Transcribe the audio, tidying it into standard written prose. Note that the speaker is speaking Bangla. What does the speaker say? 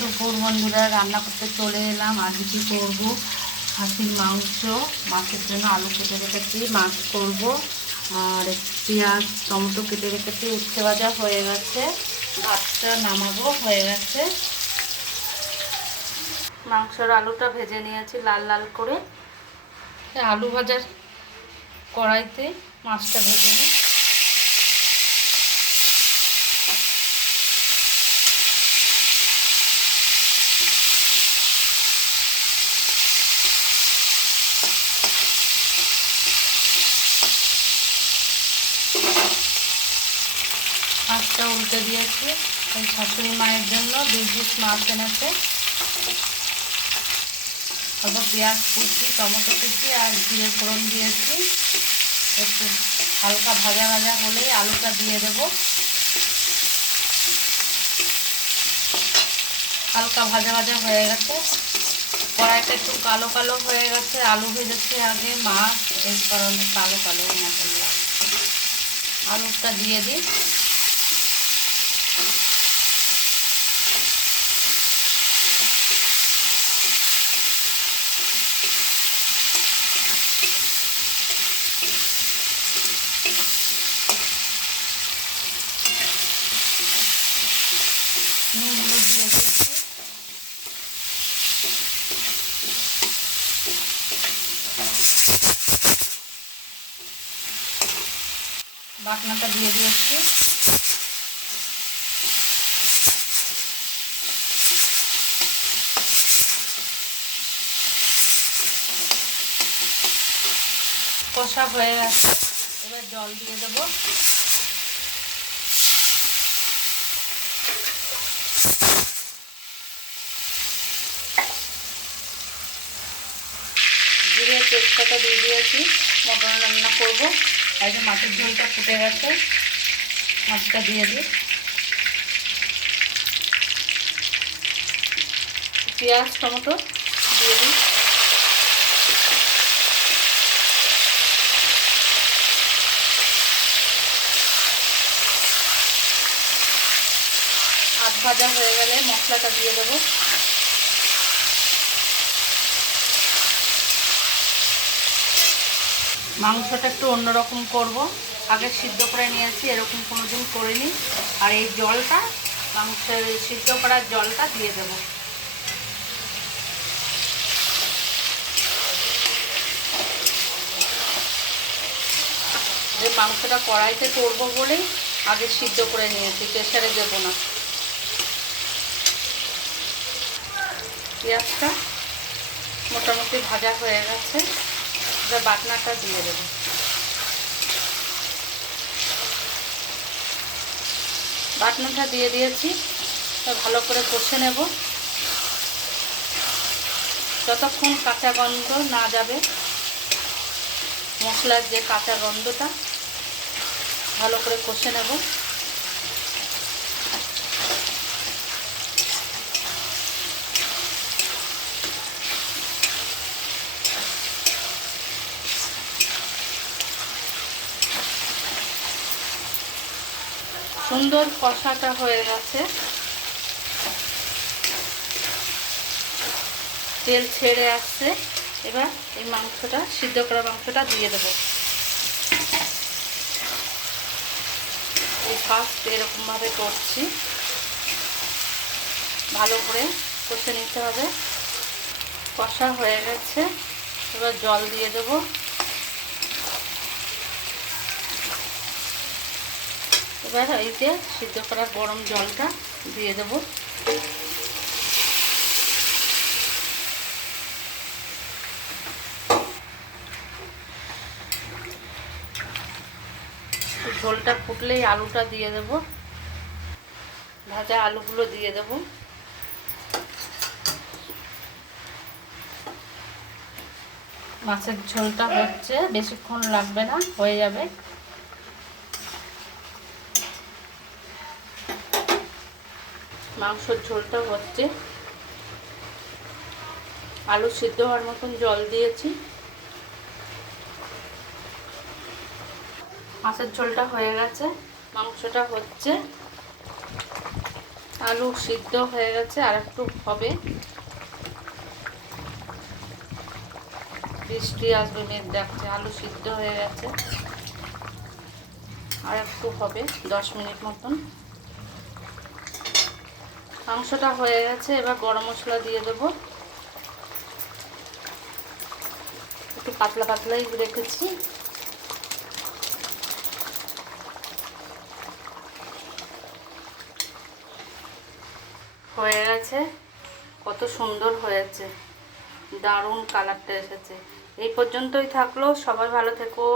দুপুর বন্ধুরা, রান্না করতে চলে এলাম। আজকে কি করব? খাসির মাংস, মাছের জন্য আলু কেটে রেখেছি, মাছ করব। আর পেঁয়াজ টমেটো কেটে রেখেছি। উচ্ছে ভাজা হয়ে গেছে, ভাতটা নামাবো, হয়ে গেছে। মাংসর আলুটা ভেজে নিয়েছি লাল লাল করে। আলু ভাজার কড়াইতে মাছটা ভেজে নিই। মাছটা উল্টে দিয়েছি। ওই শাশুড়ি মায়ের জন্য 2 পিস মাছ এনেছে। অল্প পেঁয়াজ কুচি, টমেটো কুচি আর জিরে ফোড়ন দিয়েছি। একটু হালকা ভাজা ভাজা হলেই আলুটা দিয়ে দেব। হালকা ভাজা ভাজা হয়ে গেছে, কড়াইটা একটু কালো কালো হয়ে গেছে। আলু ভেজেছি আগে, মাছ, এই কারণে কালো কালো না করলাম। আলুটা দিয়ে দিই। নুন হলুদ দিয়ে দিয়েছি। বাটনাটা দিয়ে দিয়েছি। কষা হয়ে গেছে, এবার জল দিয়ে দেবো। জিরে তেজপাতা দিয়ে দিয়েছি। মটন রান্না করবো। এই যে মাছের ঝোলটা ফুটে গেছে, মাছটা দিয়ে দিই। পেঁয়াজ টমেটো দিয়ে দিই। আধ ভাজা হয়ে গেলে মশলাটা দিয়ে দেবো। মাংসটা একটু অন্যরকম করব। আগে সিদ্ধ করে নিয়েছি, এরকম কোনোদিন করিনি। আর এই জলটা, মাংসের সিদ্ধ করার জলটা দিয়ে দেব। যে মাংসটা কড়াইতে করবো বলেই আগে সিদ্ধ করে নিয়েছি, প্রেসারে দেবো না। পেঁয়াজটা মোটামুটি ভাজা হয়ে গেছে, এবার বাটনাটা দিয়ে দেবো। বাটনাটা দিয়ে দিয়েছি, ভালো করে কষে নেব যতক্ষণ কাঁচা গন্ধ না যাবে। মশলার যে কাঁচা গন্ধটা, ভালো করে কষে নেব। সুন্দর কষাটা হয়ে গেছে, তেল ছেড়ে আসছে। এবার এই মাংসটা, সিদ্ধ করা মাংসটা দিয়ে দেবো। এই ফার্স্ট এরকমভাবে করছি, ভালো করে কষে নিতে হবে। কষা হয়ে গেছে, এবার জল দিয়ে দেবো। এবার এই যে সিদ্ধ করা গরম জলটা দিয়ে দেবো। ঝোলটা ফুটলেই আলুটা দিয়ে দেবো, ভাজা আলুগুলো দিয়ে দেবো। মাছের ঝোলটা হচ্ছে, বেশিক্ষণ লাগবে না, হয়ে যাবে। মাংসের ঝোলটা হচ্ছে, আলু সিদ্ধ হওয়ার মতন জল দিয়েছি। মাছের ঝোলটা হয়ে গেছে, মাংসটা হচ্ছে। আলু সিদ্ধ হয়ে গেছে, আর একটু হবে, বৃষ্টি আসবে মেঘ ডাকছে। আলু সিদ্ধ হয়ে গেছে, আর একটু হবে 10 মিনিট মতন। মাংসটা হয়ে গেছে, এবার গরম মশলা দিয়ে দেবো। একটু পাতলা পাতলাই রেখেছি। হয়ে গেছে, কত সুন্দর হয়েছে, দারুণ কালারটা এসেছে। এই পর্যন্তই থাকলো, সবাই ভালো থেকো।